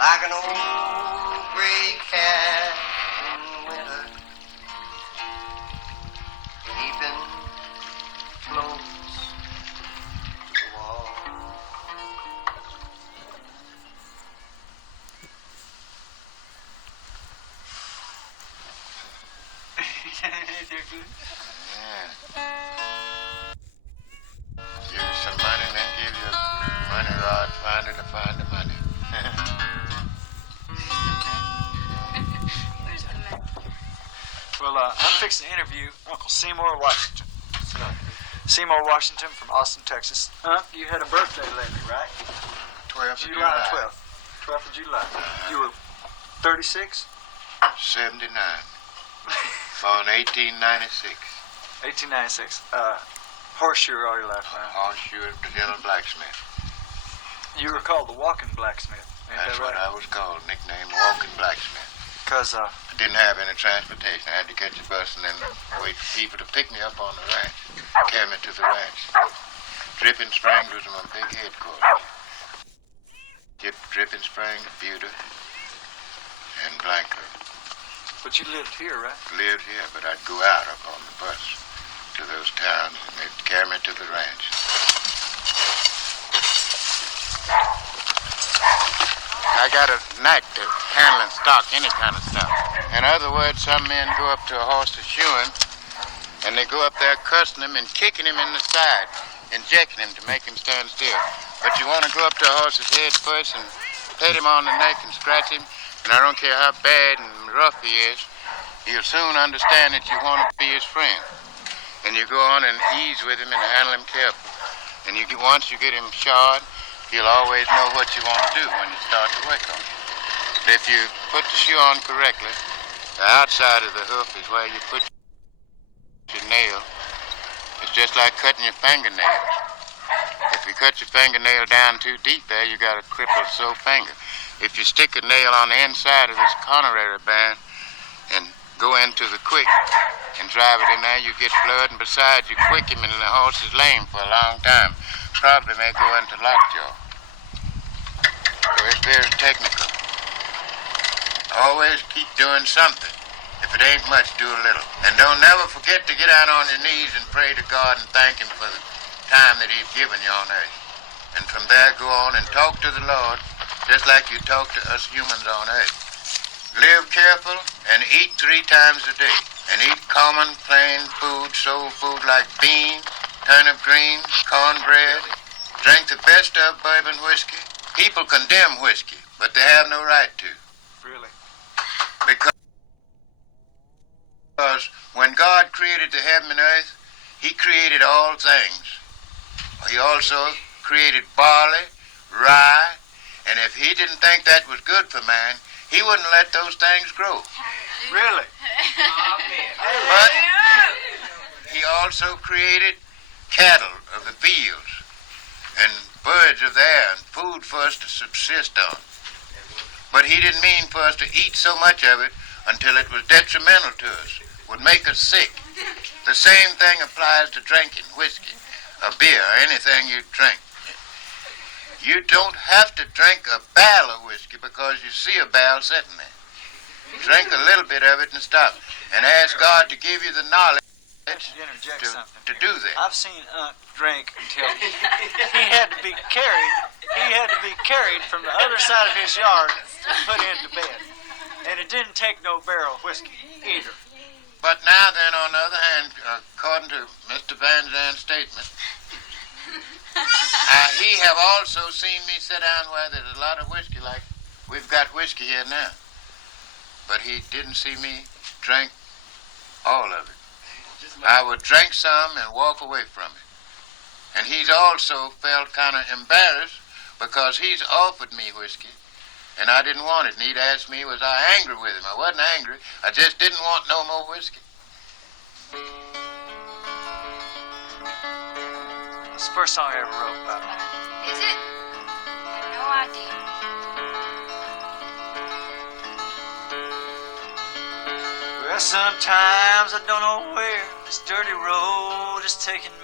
like an old gray cat in winter, keeping close to the wall. Give you some money and then give you a money rod finder to find the money. Where's the money? Well, I'm fixing to interview Uncle Seymour Washington. Seymour Washington from Austin, Texas. You had a birthday lately, right? 12th of July 12th. 12th of July. You were 36? 79. Born 1896. 1896. Horseshoe all your life, man. Horseshoe at the Hill Blacksmith. You were called the Walking Blacksmith. Ain't That's that what right? I was called, nickname Walking Blacksmith. Because, I didn't have any transportation. I had to catch a bus and then wait for people to pick me up on the ranch, carry me to the ranch. Dripping Springs was my big headquarters. Dripping Springs, Buda, and Blanco. but you lived here, right? Lived here, but I'd go out up on the bus to those towns and they'd carry me to the ranch. I got a knack to handling stock, any kind of stuff. In other words, some men go up to a horse to shoeing, and they go up there cussing him and kicking him in the side, injecting him to make him stand still. But you want to go up to a horse's head first and pat him on the neck and scratch him, and I don't care how bad and rough he is, he'll soon understand that you want to be his friend. And you go on and ease with him and handle him careful. And once you get him shod, he'll always know what you want to do when you start to work on him. But if you put the shoe on correctly, the outside of the hoof is where you put your nail. It's just like cutting your fingernails. If you cut your fingernail down too deep there, you got a crippled sore finger. If you stick a nail on the inside of this coronary band and go into the quick and drive it in there, you get blood, and besides, you quick him and the horse is lame for a long time. Probably may go into lockjaw. So it's very technical. Always keep doing something. If it ain't much, do a little. And don't never forget to get down on your knees and pray to God and thank Him for the time that He's given you on earth. And from there, go on and talk to the Lord, just like you talk to us humans on earth. Live careful and eat 3 times a day. And eat common, plain food, soul food like beans, turnip greens, cornbread. Drink the best of bourbon whiskey. People condemn whiskey, but they have no right to. Really? Because when God created the heaven and earth, He created all things. He also created barley, rye, and if He didn't think that was good for man, He wouldn't let those things grow. Really? But He also created cattle of the fields and birds of the air and food for us to subsist on. But He didn't mean for us to eat so much of it until it was detrimental to us, would make us sick. The same thing applies to drinking whiskey, or beer, or anything you drink. You don't have to drink a barrel of whiskey because you see a barrel sitting there. Drink a little bit of it and stop. And ask God to give you the knowledge to do that. I've seen Unc drink until he had to be carried. He had to be carried from the other side of his yard and put into bed. And it didn't take no barrel of whiskey either. But now then, on the other hand, according to Mr. Van Zandt's statement, he have also seen me sit down where there's a lot of whiskey, like we've got whiskey here now. But he didn't see me drink all of it. I would drink some and walk away from it. And he's also felt kind of embarrassed because he's offered me whiskey and I didn't want it. And he'd asked me, was I angry with him? I wasn't angry. I just didn't want no more whiskey. It's the first song I ever wrote about him. Is it? I have no idea. Well, sometimes I don't know where this dirty road is taking me.